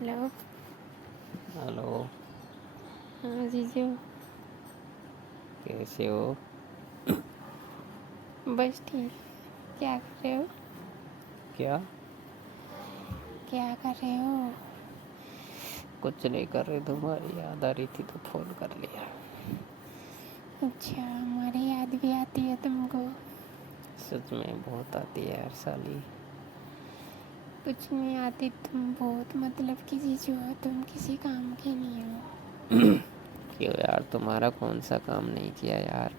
Hello. Hello. हाँ जीजू। कैसे हो? बस ठीक। क्या कर रहे हो? क्या? क्या कर रहे हो? कुछ नहीं कर रहे, तुम्हारी याद आ रही थी तो फोन कर लिया। अच्छा, हमारी याद भी आती है तुमको? सच में बहुत आती है यार साली। कुछ नहीं आती, तुम बहुत मतलब की जीजू हो, तुम किसी काम के नहीं हो। क्यों यार, तुम्हारा कौन सा काम नहीं किया यार?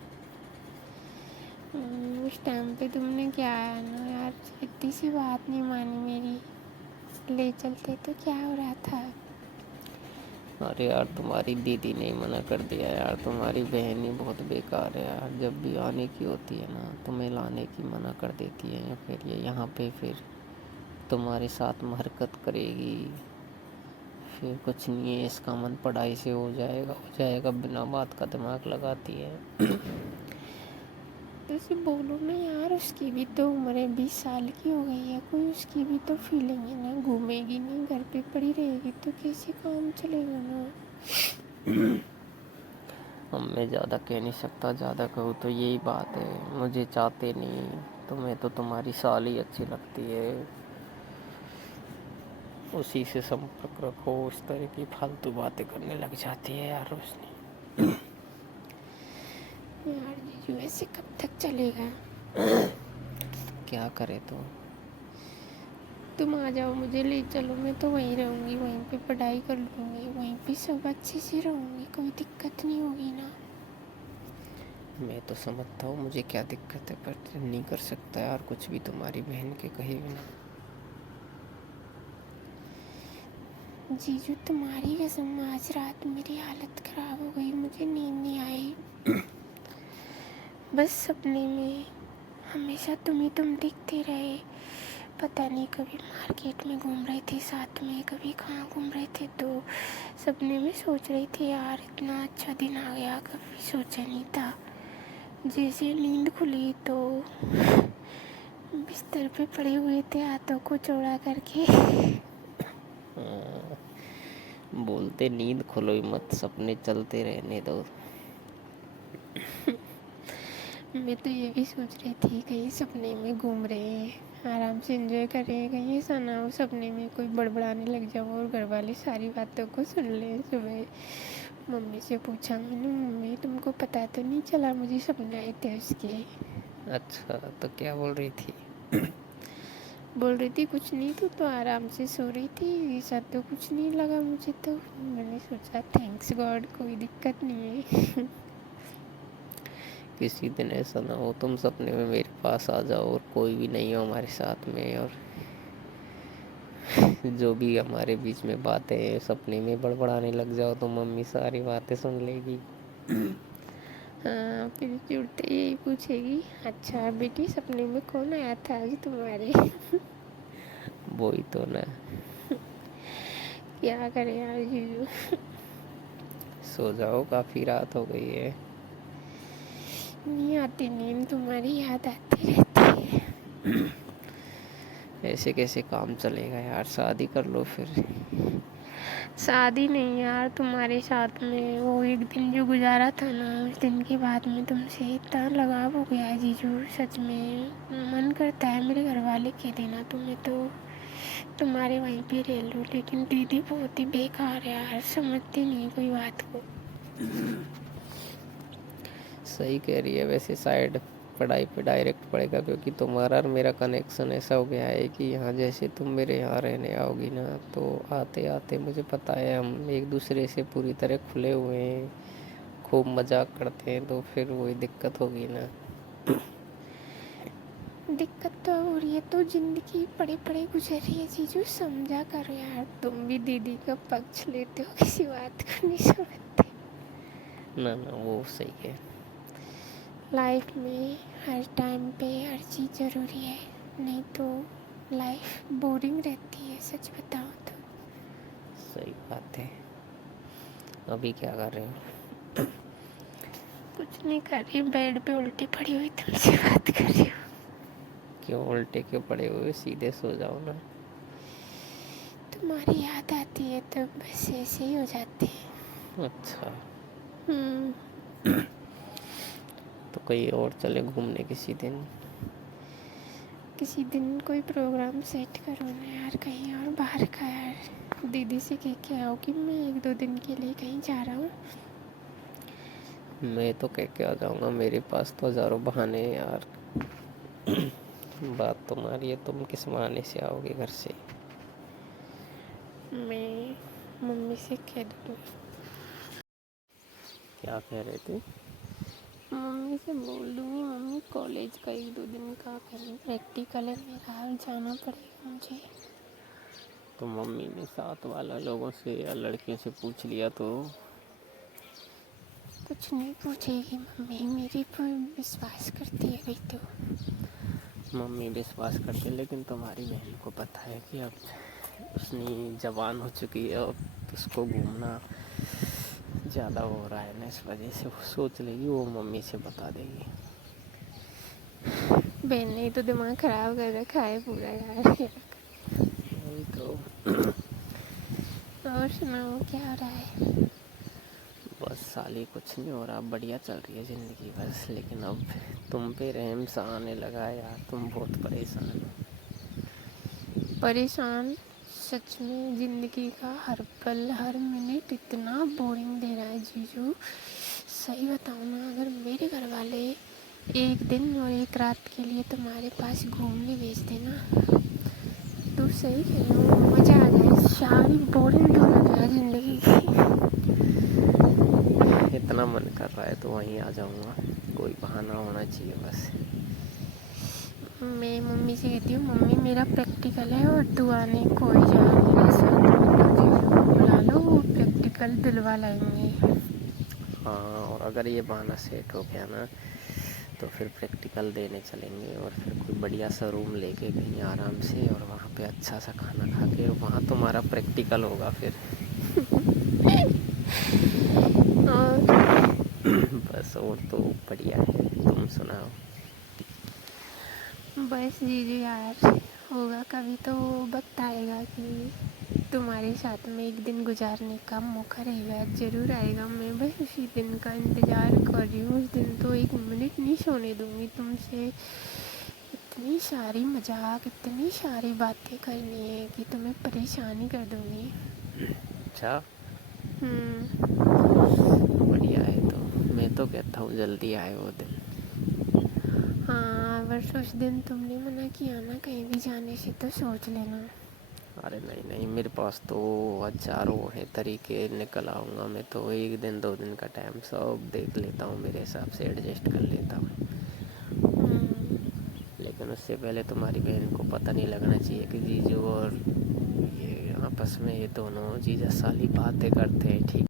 उस टाइम पे तुमने क्या है ना यार, इतनी सी बात नहीं मानी मेरी, ले चलते तो क्या हो रहा था? अरे यार, तुम्हारी दीदी ने मना कर दिया यार। तुम्हारी बहन ही बहुत बेकार है यार। जब भी आने की होती है ना, तुम्हें लाने की मना कर देती है, या फिर ये यहाँ पे फिर तुम्हारे साथ में हरकत करेगी। फिर कुछ नहीं है, इसका मन पढ़ाई से हो जाएगा, बिना बात का दिमाग लगाती है। तो उसे बोलो ना यार, उसकी भी तो उम्र है, 20 साल की हो गई है, कोई उसकी भी तो फीलिंग है ना। घूमेगी नहीं, घर पे पड़ी रहेगी तो कैसे काम चलेगा ना। अब मैं ज़्यादा कह नहीं सकता, ज़्यादा कहूँ तो यही बात है, मुझे चाहते नहीं। तुम्हें तो तुम्हारी साल ही अच्छी लगती है, उसी से संपर्क रखो। उस तरह की फालतू बातें करने लग जाती है यार रोशनी। यार जीजू ऐसे कब तक चलेगा? क्या करे तो? तुम आ जाओ, मुझे ले चलो, मैं तो वहीं रहूँगी, वहीं पे पढ़ाई कर लूँगी, वहीं पे सब अच्छे से रहूँगी, कोई दिक्कत नहीं होगी ना। मैं तो समझता हूँ मुझे क्या दिक्कत है, पर नहीं कर सकता यार कुछ भी तुम्हारी बहन के कहे बिना। जीजू तुम्हारी कसम, आज रात मेरी हालत ख़राब हो गई, मुझे नींद नहीं आई। बस सपने में हमेशा तुम दिखते रहे। पता नहीं, कभी मार्केट में घूम रहे थे साथ में, कभी कहाँ घूम रहे थे, तो सपने में सोच रही थी यार इतना अच्छा दिन आ गया, कभी सोचा नहीं था। जैसे नींद खुली तो बिस्तर पे पड़े हुए थे, हाथों को चौड़ा करके। बोलते नींद खुलो ही मत, सपने चलते रहने दो। मैं तो ये भी सोच रही थी कहीं सपने में घूम रहे हैं, आराम से एंजॉय कर रहे हैं, कहीं ऐसा ना हो सपने में कोई बड़बड़ाने लग जाओ और घर वाले सारी बातों को सुन लें। सुबह मम्मी से पूछा मैंने, मम्मी तुमको पता तो नहीं चला मुझे सपने आए थे उसके? अच्छा, तो क्या बोल रही थी? बोल रही थी कुछ नहीं, तो आराम से सो रही थी, ऐसा तो कुछ नहीं लगा मुझे। तो मैंने सोचा थैंक्स गॉड, कोई दिक्कत नहीं है। किसी दिन ऐसा ना हो तुम सपने में मेरे पास आ जाओ और कोई भी नहीं हो हमारे साथ में, और जो भी हमारे बीच में बातें हैं सपने में बड़बड़ाने लग जाओ तो मम्मी सारी बातें सुन लेगी। हाँ, फिर जुड़ते यही पूछेगी, अच्छा बेटी सपने में कौन आया था आज तुम्हारे? वही तो ना। क्या करें यार जीजू। सो जाओ, काफ़ी रात हो गई है। नहीं आती नींद, तुम्हारी याद आती रहती है। ऐसे कैसे काम चलेगा यार, शादी कर लो फिर। शादी नहीं यार, तुम्हारे साथ में वो एक दिन जो गुजारा था ना, उस दिन के बाद में तुमसे इतना लगाव हो गया है जीजू, सच में मन करता है मेरे घर वाले कह देना तुम्हें तो तुम्हारे वहीं पे रह लो, लेकिन दीदी बहुत ही बेकार है यार, समझती नहीं कोई बात को। सही कह रही है, वैसे साइड पढ़ाई पे डायरेक्ट पड़ेगा, क्योंकि तुम्हारा और मेरा कनेक्शन ऐसा हो गया है कि यहाँ जैसे तुम मेरे यहाँ रहने आओगी ना, तो आते आते मुझे पता है हम एक दूसरे से पूरी तरह खुले हुए हैं, खूब मजाक करते हैं, तो फिर वही दिक्कत होगी ना। दिक्कत तो हो रही है, तो जिंदगी पड़े पड़े गुजर रही है जीजू, समझा करो यार, तुम भी दीदी का पक्ष लेते हो, किसी बात को नहीं समझते। ना ना, वो सही है। लाइफ में हर टाइम पे हर चीज़ ज़रूरी है, नहीं तो लाइफ बोरिंग रहती है, सच बताओ तो। सही बात है। अभी क्या कर रहे हो? कुछ नहीं कर रही, बेड पे उल्टी पड़ी हुई तुमसे बात कर रही हूँ। क्यों उल्टे क्यों पड़े हुए, सीधे सो जाओ ना। तुम्हारी याद आती है तो बस ऐसे ही हो जाते हैं। अच्छा, हम्म, तो कहीं और चले घूमने किसी दिन? किसी दिन कोई प्रोग्राम सेट करो ना यार, कहीं और बाहर का यार। दीदी से कह के आओ कि मैं 1-2 दिन के लिए कहीं जा रहा हूँ। मैं तो कह के आ जाऊँगा, मेरे पास तो हज़ारों बहाने हैं यार। बात तुम्हारी है, तुम किस बहाने से आओगे घर से? मैं मम्मी से कह दूँगी। क्या कह रहे थे? मम्मी से बोल दूँगी, मम्मी कॉलेज का 1-2 दिन का कहीं प्रैक्टिकल है मेरा, जाना पड़ेगा मुझे। तो मम्मी ने साथ वाला लोगों से या लड़कियों से पूछ लिया तो? कुछ नहीं पूछेगी मम्मी, मेरे पर विश्वास करती है भाई। तो मम्मी विश्वास करते, लेकिन तुम्हारी बहन को पता है कि अब उसने जवान हो चुकी है, अब उसको घूमना ज़्यादा हो रहा है ना, इस वजह से वो सोच लेगी, वो मम्मी से बता देगी। बहन ने तो दिमाग ख़राब कर रखा है पूरा यार। वही तो। और सुनाओ क्या हो रहा है? बस साली कुछ नहीं हो रहा, बढ़िया चल रही है ज़िंदगी बस। लेकिन अब तुम पे रहम सा आने लगा है यार, तुम बहुत परेशान हो। परेशान? सच में ज़िंदगी का हर पल हर मिनट इतना बोरिंग दे रहा है जीजू। सही बताऊँ ना, अगर मेरे घर वाले 1 दिन और 1 रात के लिए तुम्हारे पास घूमने भेज देना, तो सही कह रही हूँ, मज़ा आ जाए, सारी बोरिंग दूर हो जाए ज़िंदगी की। इतना मन कर रहा है तो वहीं आ जाऊंगा, कोई बहाना होना चाहिए बस। मैं मम्मी से कहती हूँ, मम्मी मेरा प्रैक्टिकल है और तू आने कोई जा मेरे साथ, जीजू को बुला लो, वो प्रैक्टिकल दिलवा लाएंगे। हाँ, और अगर ये बहाना सेट हो गया ना, तो फिर प्रैक्टिकल देने चलेंगे, और फिर कोई बढ़िया सा रूम लेके कहीं आराम से, और वहाँ पे अच्छा सा खाना खा के वहाँ तुम्हारा प्रैक्टिकल होगा फिर। और बस, और तो बढ़िया है, तुम सुनाओ। बस जीजू यार, होगा कभी तो वक्त आएगा कि तुम्हारे साथ में 1 दिन गुजारने का मौका रहेगा, ज़रूर आएगा। मैं बस उसी दिन का इंतज़ार कर रही हूँ। उस दिन तो 1 मिनट नहीं सोने दूँगी तुमसे। इतनी सारी मजाक, इतनी सारी बातें करनी है कि तुम्हें परेशान ही कर दूँगी। अच्छा, हम्म, बढ़िया है। तो मैं तो कहता हूँ जल्दी आए वो दिन। हाँ, बस उस दिन तुमने मना किया ना कहीं भी जाने से, तो सोच लेना। अरे नहीं नहीं, मेरे पास तो हज़ारों हैं तरीके, निकल आऊँगा मैं तो। 1 दिन 2 दिन का टाइम सब देख लेता हूँ, मेरे हिसाब से एडजस्ट कर लेता हूँ। लेकिन उससे पहले तुम्हारी बहन को पता नहीं लगना चाहिए कि जीजू और ये आपस में ये दोनों जीजा साली बातें करते हैं, ठीक?